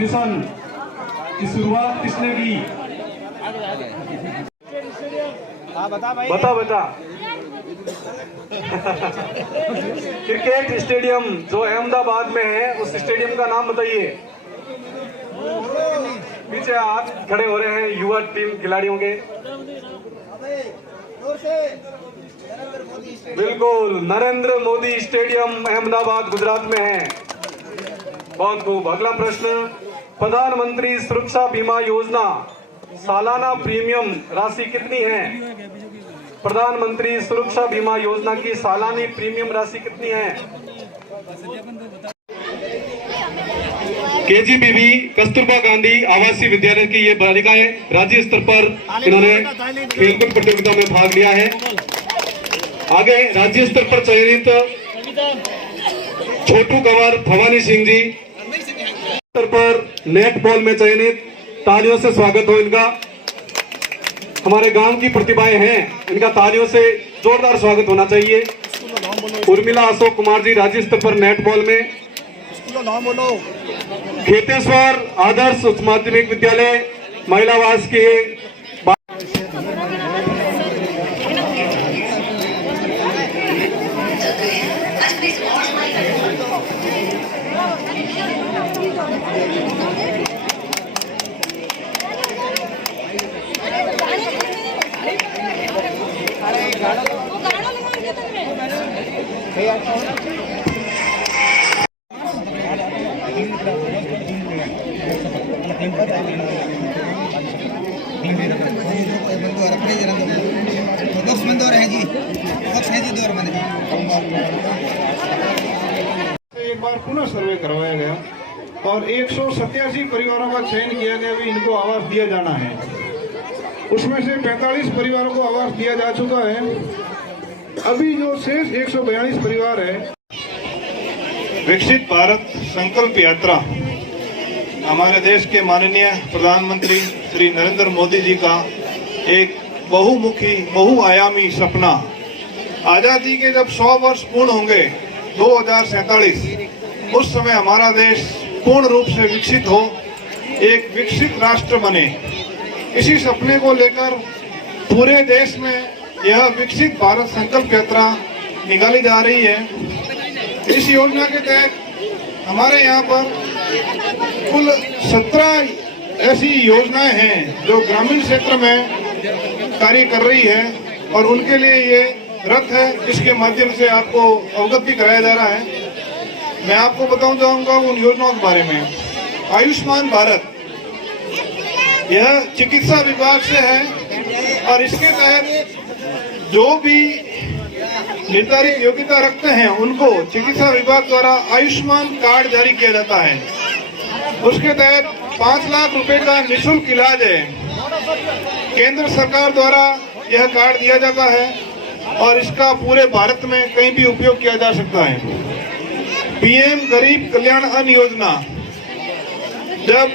Mission की शुरुआत किसने की? बता क्रिकेट स्टेडियम जो अहमदाबाद में है, उस स्टेडियम का नाम बताइए। पीछे हाथ खड़े हो रहे हैं युवा टीम खिलाड़ियों के। बिल्कुल, नरेंद्र मोदी स्टेडियम अहमदाबाद गुजरात में है। बहुत खूब। अगला प्रश्न, प्रधानमंत्री सुरक्षा बीमा योजना सालाना प्रीमियम राशि कितनी है? प्रधानमंत्री सुरक्षा बीमा योजना की सालानी प्रीमियम राशि कितनी है? केजीबीवी कस्तूरबा गांधी आवासीय विद्यालय की ये बालिकाएं राज्य स्तर पर इन्होंने खेलकूद प्रतियोगिता में भाग लिया है। आगे राज्य स्तर पर चयनित छोटू कंवर भवानी सिंह जी, स्तर पर नेट बॉल में चयनित, तालियों से स्वागत हो इनका। हमारे गांव की प्रतिभाएं हैं, इनका तालियों से जोरदार स्वागत होना चाहिए। उर्मिला अशोक कुमार जी राज्य स्तर पर नेट बॉल में। खेतेश्वर आदर्श उच्च माध्यमिक विद्यालय महिलावास के एक बार पुनः सर्वे करवाया गया और 187 परिवारों का चयन किया गया भी इनको आवास दिया जाना है। उसमें से 45 परिवारों को आवास दिया जा चुका है। अभी जो शेष 142 परिवार है। विकसित भारत संकल्प यात्रा हमारे देश के माननीय प्रधानमंत्री श्री नरेंद्र मोदी जी का एक बहुमुखी बहुआयामी सपना। आजादी के जब 100 वर्ष पूर्ण होंगे 2047, उस समय हमारा देश पूर्ण रूप से विकसित हो, एक विकसित राष्ट्र बने। इसी सपने को लेकर पूरे देश में यह विकसित भारत संकल्प यात्रा निकाली जा रही है। इस योजना के तहत हमारे यहाँ पर कुल 17 ऐसी योजनाएं हैं जो ग्रामीण क्षेत्र में कार्य कर रही है और उनके लिए ये रथ है जिसके माध्यम से आपको अवगत भी कराया जा रहा है। मैं आपको बताऊं चाहूंगा उन योजनाओं के बारे में। आयुष्मान भारत, यह चिकित्सा विभाग से है और इसके तहत जो भी निर्धारित योग्यता रखते हैं उनको चिकित्सा विभाग द्वारा आयुष्मान कार्ड जारी किया जाता है। उसके तहत 5 लाख रुपए का निःशुल्क इलाज है। केंद्र सरकार द्वारा यह कार्ड दिया जाता है और इसका पूरे भारत में कहीं भी उपयोग किया जा सकता है। पीएम गरीब कल्याण अन्न योजना, जब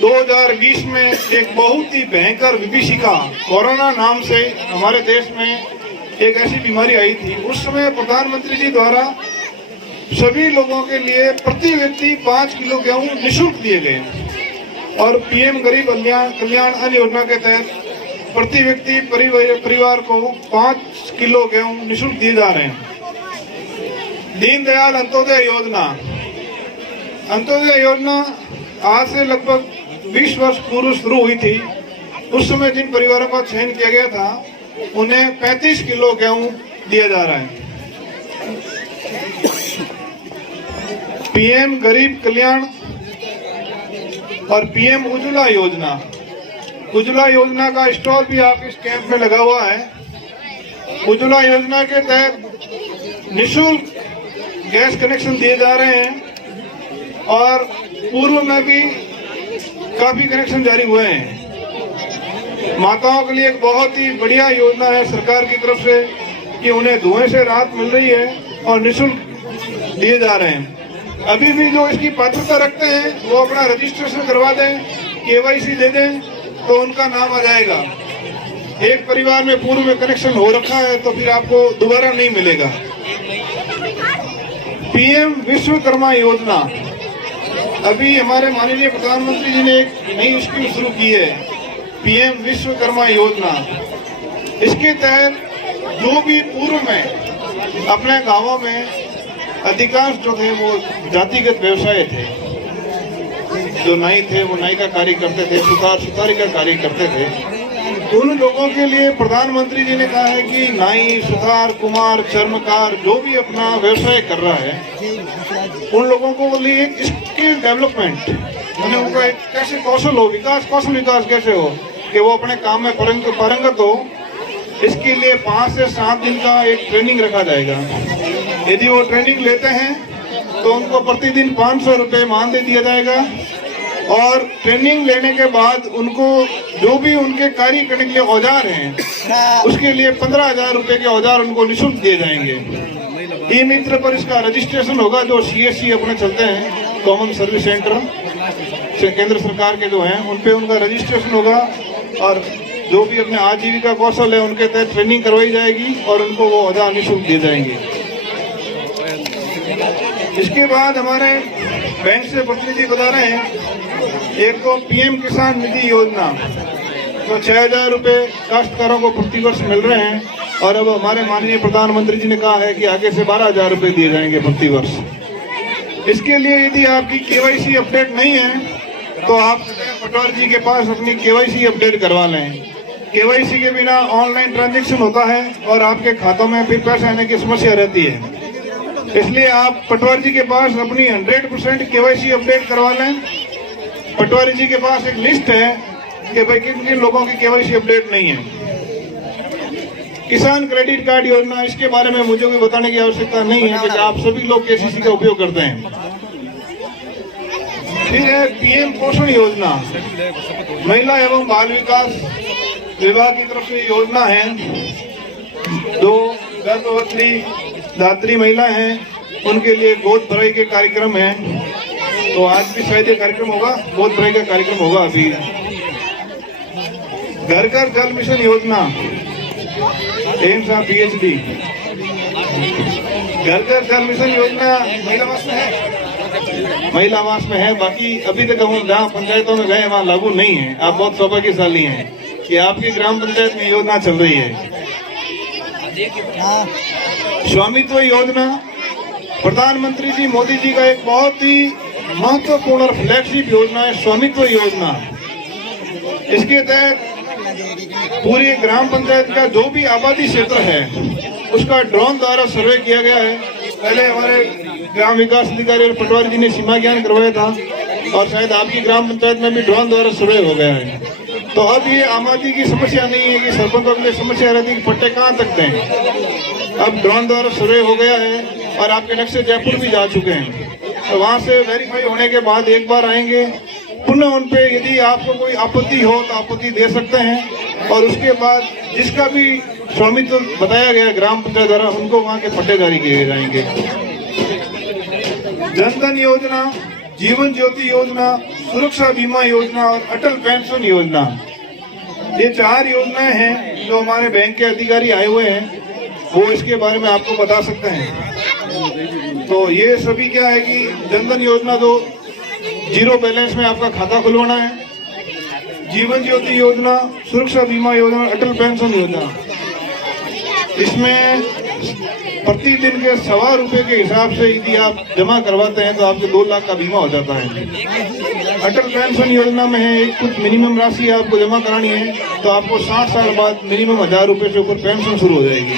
2020 में एक बहुत ही भयंकर विभीषिका कोरोना नाम से हमारे देश में एक ऐसी बीमारी आई थी, उस समय प्रधानमंत्री जी द्वारा सभी लोगों के लिए प्रति व्यक्ति 5 किलो गेहूं निःशुल्क दिए गए और पीएम गरीब कल्याण अन्न योजना के तहत प्रति व्यक्ति परिवार को 5 किलो गेहूं निःशुल्क दिए जा रहे हैं। दीनदयाल अंत्योदय योजना, अंत्योदय योजना आज से लगभग 20 वर्ष पूर्व शुरू हुई थी। उस समय जिन परिवारों का चयन किया गया था उन्हें 35 किलो गेहूं दिया जा रहा है। पीएम गरीब कल्याण और पीएम उज्ज्वला योजना, उज्ज्वला योजना का स्टॉल भी आप इस कैंप में लगा हुआ है। उज्ज्वला योजना के तहत निःशुल्क गैस कनेक्शन दिए जा रहे हैं और पूर्व में भी काफी कनेक्शन जारी हुए हैं। माताओं के लिए एक बहुत ही बढ़िया योजना है सरकार की तरफ से कि उन्हें धुएं से राहत मिल रही है और निःशुल्क दिए जा रहे हैं। अभी भी जो इसकी पात्रता रखते हैं वो अपना रजिस्ट्रेशन करवा दें, केवाईसी दे दें तो उनका नाम आ जाएगा। एक परिवार में पूर्व में कनेक्शन हो रखा है तो फिर आपको दोबारा नहीं मिलेगा। पीएम विश्वकर्मा योजना, अभी हमारे माननीय प्रधानमंत्री जी ने एक नई स्कीम शुरू की है, पीएम विश्वकर्मा योजना। इसके तहत जो भी पूर्व में अपने गांवों में अधिकांश जो थे वो जातिगत व्यवसाय थे, जो नाई थे वो नाई का कार्य करते थे, सुतारी का कार्य करते थे, उन लोगों के लिए प्रधानमंत्री जी ने कहा है कि नाई, सुतार, कुमार, चर्मकार जो भी अपना व्यवसाय कर रहा है उन लोगों को लिए एक स्किल डेवलपमेंट, मैंने उनका एक कैसे कौशल विकास कैसे हो कि वो अपने काम में पारंगत हो, इसके लिए 5 से 7 दिन का एक ट्रेनिंग रखा जाएगा। यदि वो ट्रेनिंग लेते हैं तो उनको प्रतिदिन 500 रुपये मानदेय दिया जाएगा और ट्रेनिंग लेने के बाद उनको जो भी उनके कार्य करने के लिए औजार हैं उसके लिए 15,000 रुपये के औजार उनको निःशुल्क दिए जाएंगे। ई मित्र पर इसका रजिस्ट्रेशन होगा, जो CSC अपने चलते हैं, कॉमन सर्विस सेंटर केंद्र सरकार के जो हैं उन पे उनका रजिस्ट्रेशन होगा और जो भी अपने आजीविका कौशल है उनके तहत ट्रेनिंग करवाई जाएगी और उनको वो औजार निःशुल्क दिए जाएंगे। इसके बाद हमारे बैंक से प्रतिनिधि बता रहे हैं, एक तो पीएम किसान निधि योजना, तो 6,000 रुपये काश्तकारों को प्रतिवर्ष मिल रहे हैं और अब हमारे माननीय प्रधानमंत्री जी ने कहा है कि आगे से 12,000 रुपये दिए जाएंगे प्रतिवर्ष। इसके लिए यदि आपकी KYC अपडेट नहीं है तो आप पटवारी जी के पास अपनी KYC अपडेट करवा लें। KYC के बिना ऑनलाइन ट्रांजैक्शन होता है और आपके खातों में फिर पैसे आने की समस्या रहती है, इसलिए आप पटवारी जी के पास अपनी 100% KYC अपडेट करवा लें। पटवारी जी के पास एक लिस्ट है कि भाई किन किन लोगों की KYC अपडेट नहीं है। किसान क्रेडिट कार्ड योजना, इसके बारे में मुझे कोई बताने की आवश्यकता नहीं है क्योंकि आप सभी लोग KCC का उपयोग करते हैं। फिर है पीएम पोषण योजना, महिला एवं बाल विकास विभाग की तरफ से योजना है। जो गर्भवती दात्री महिला हैं उनके लिए गोद भराई के कार्यक्रम है, तो आज भी शायद ये कार्यक्रम होगा, गोद भराई का कार्यक्रम होगा। अभी घर घर जल मिशन योजना, एम्स ऑफ PhD, घर घर जल मिशन योजना महिला आवास में है, महिला आवास में है। बाकी अभी तक हम जहाँ पंचायतों में गए वहाँ लागू नहीं है। आप बहुत सौभाग्यशाली हैं कि आपकी ग्राम पंचायत में योजना चल रही है। स्वामित्व योजना, प्रधानमंत्री जी मोदी जी का एक बहुत ही महत्वपूर्ण और फ्लैगशिप योजना है स्वामित्व योजना। इसके तहत पूरी ग्राम पंचायत का जो भी आबादी क्षेत्र है उसका ड्रोन द्वारा सर्वे किया गया है। पहले हमारे ग्राम विकास अधिकारी और पटवारी जी ने सीमा ज्ञान करवाया था और शायद आपकी ग्राम पंचायत में भी ड्रोन द्वारा सर्वे हो गया है। तो अब ये आबादी की समस्या नहीं है कि सरपंचों के लिए समस्या रहती है कि पट्टे कहाँ तक दें। अब ड्रोन द्वारा सर्वे हो गया है और आपके नक्शे जयपुर भी जा चुके हैं, तो वहाँ से वेरीफाई होने के बाद एक बार आएंगे, पुनः उन पे यदि आपको कोई आपत्ति हो तो आपत्ति दे सकते हैं और उसके बाद जिसका भी स्वामित्व बताया गया ग्राम पंचायत द्वारा उनको वहाँ के पट्टे जारी किए जाएंगे। जनधन योजना, जीवन ज्योति योजना, सुरक्षा बीमा योजना और अटल पेंशन योजना, ये 4 योजनाएं हैं जो हमारे बैंक के अधिकारी आए हुए हैं, वो इसके बारे में आपको बता सकते हैं। तो ये सभी क्या है कि जनधन योजना जो 0 बैलेंस में आपका खाता खुलवाना है, जीवन ज्योति योजना, सुरक्षा बीमा योजना, अटल पेंशन योजना, इसमें प्रतिदिन के 1.25 रुपए के हिसाब से यदि आप जमा करवाते हैं तो आपके 2 लाख का बीमा हो जाता है। अटल पेंशन योजना में है एक कुछ मिनिमम राशि आपको जमा करानी है तो आपको 60 साल बाद मिनिमम 1000 रुपए से ऊपर पेंशन शुरू हो जाएगी।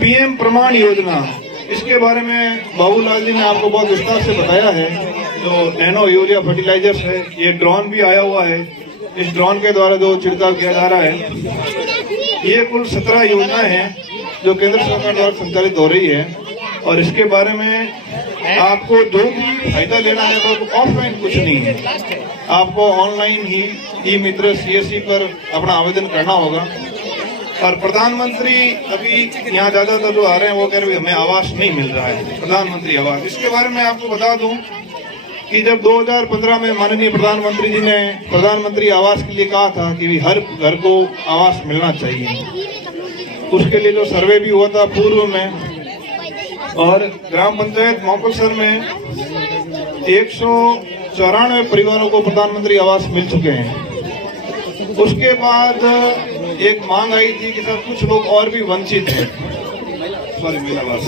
पीएम प्रमाण योजना, इसके बारे में बाबूलाल जी ने आपको बहुत विस्तार से बताया है। जो नैनो यूरिया फर्टिलाइजर्स है, ये ड्रोन भी आया हुआ है, इस ड्रोन के द्वारा जो छिड़काव किया जा रहा है। ये कुल 17 योजनाएं हैं जो केंद्र सरकार द्वारा संचालित हो रही है और इसके बारे में आपको जो भी फायदा लेना है वो ऑफलाइन कुछ नहीं है, आपको ऑनलाइन ही ई मित्र CSC पर अपना आवेदन करना होगा। और प्रधानमंत्री अभी यहाँ ज्यादातर जो आ रहे हैं वो कह रहे हैं हमें आवास नहीं मिल रहा है, प्रधानमंत्री आवास। इसके बारे में आपको बता दूं कि जब 2015 में माननीय प्रधानमंत्री जी ने प्रधानमंत्री आवास के लिए कहा था कि हर घर को आवास मिलना चाहिए, उसके लिए जो सर्वे भी हुआ था पूर्व में और ग्राम पंचायत मोकलसर में 194 परिवारों को प्रधानमंत्री आवास मिल चुके हैं। उसके बाद एक मांग आई थी कि सर कुछ लोग और भी वंचित हैं, सॉरी मिला आवास।